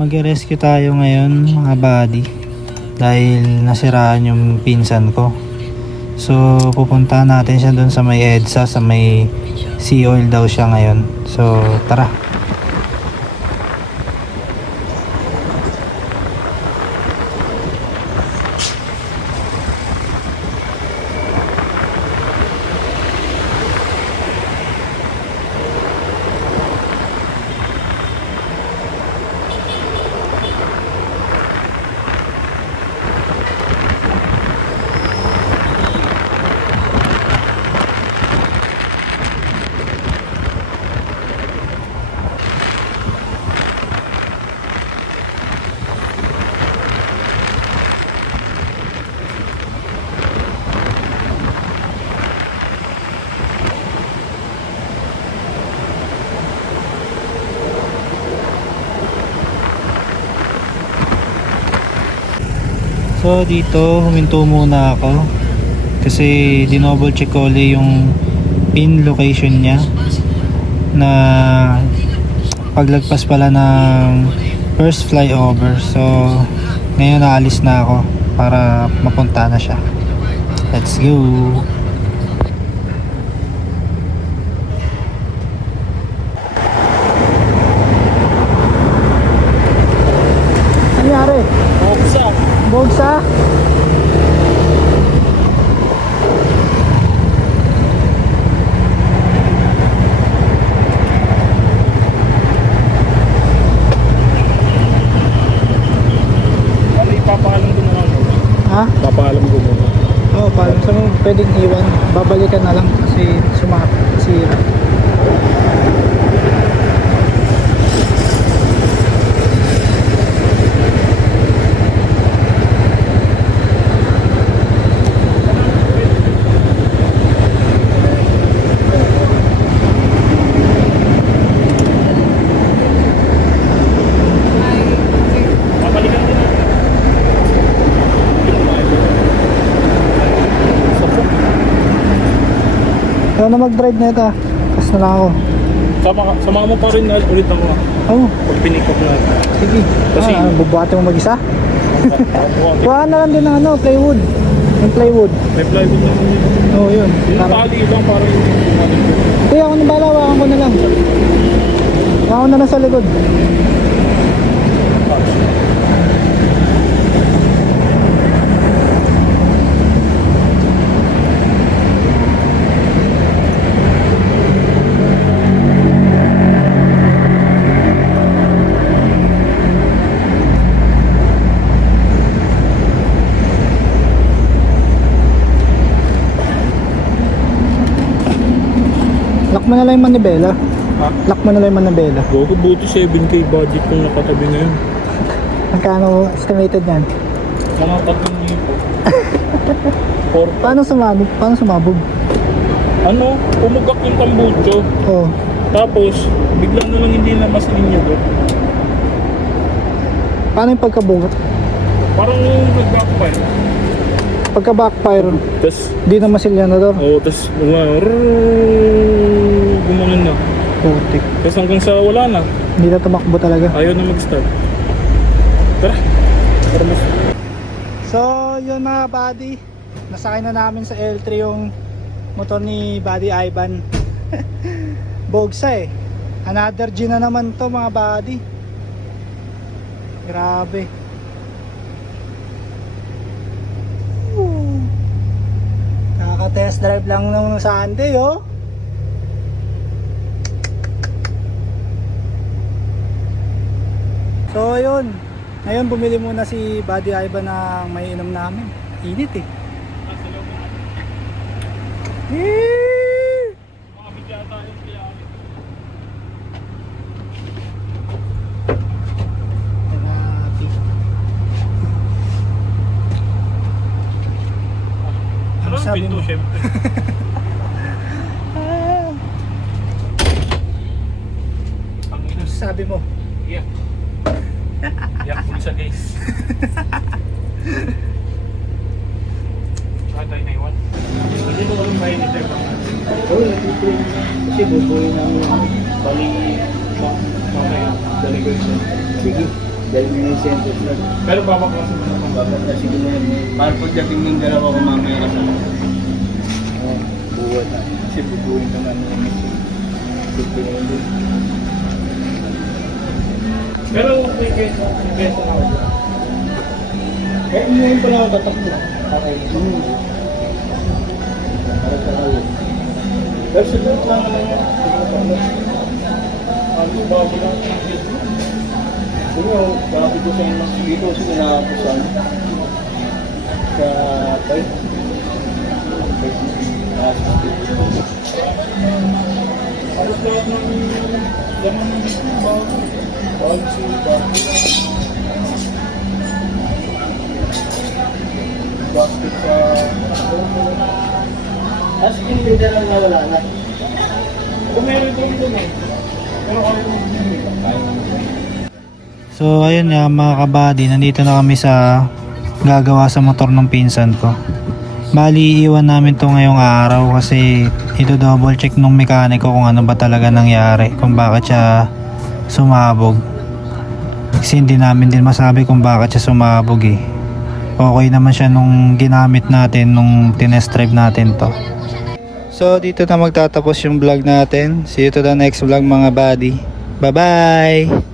Mag-rescue tayo ngayon mga buddy dahil nasiraan yung pinsan ko. So pupunta natin siya doon sa may EDSA, sa may sea oil daw siya ngayon. So tara. So dito huminto muna ako kasi dinoble check ko ulit yung pin location niya na paglagpas pala ng first flyover. So ngayon naalis na ako para mapunta na siya. Let's go. Nangyari? Buksa. Ko muna? Ha? Papaalam ko muna. Oo, oh, parang sa mo pwedeng iwan. Babalikan na lang kasi sumakit. Sira. Na mag-drive na ito. Kas na lang ako. Sama, ka- sama mo pa rin na ulit ako ah. Oo, oh, Pag pinik up na. sige. Kasi- ah, bubuhati mo mag-isa? Ako, Kuha na lang din ng ano, plywood. Yung plywood. May plywood na yun. Oo, oh, yun. Yung Para- tali lang para yung. Kuya, ako na bala, hawakan ko na lang. Hawakan ko na lang sa likod. Lock mo na lang yung manibela. Ha? Lock mo na lang yung manibela. Gogo, buti 7k budget kung nakatabi ngayon. Magkano estimated yan? Mga tatlong lipo. For Paano sumabog? Paano sumabog? ano, umugak yung tambucho. Oo. Tapos, bigla na lang hindi na masilin yung bot. Paano yung pagkabugat? Parang nag-backfire. Pagka backfire, Tapos, di na masilya na daw. Oo, tapos mga na. Putik. Tapos hanggang sa wala na, Hindi na tumakbo talaga. ayaw na mag-start. Tara, para mas... So, yun mga buddy. Nasakay na namin sa L3 yung motor ni Buddy Ivan. Bogsa eh. Another G na naman to mga buddy. Grabe. Nakaka-test drive lang nung Sunday oh. So yun, ngayon bumili muna si Buddy Ivan ng may inom namin. Init eh. Grabe. Ano sabi mo? Ah, Ang sabi mo? Yeah. Bulsa guys. Saka tayo na iwan. Hindi mo kami mainit eh. Oo, nagtitrip. Kasi bubuhay namin. Bali, ma- mamaya, dali ko isa. Sige. Dahil may center vlog. Pero babaklasin mo na Para pagdating ng dalawa ko mamaya ka sa uh, buwan na. Kasi bubuhin na naman. Gusto na yun. Pero may beso, may beso na ako. Eh, ngayon pala ako tatakbo. Okay. Hmm. Para sa kayo. Pero siguro lang naman yan. Ano, bago lang. Siguro, grabe ko sa inyo. Dito kasi nakakapos sa. Sa fight. Ah, So ayun nga mga kabady, nandito na kami sa gagawa sa motor ng pinsan ko. Bali, iwan namin to ngayong araw kasi ito double check nung mekaniko kung ano ba talaga nangyari, kung bakit siya sumabog. Kasi hindi namin din masabi kung bakit siya sumabog eh. Okay naman siya nung ginamit natin, nung tinest drive natin to. So dito na magtatapos yung vlog natin. See you to the next vlog mga buddy. Bye bye!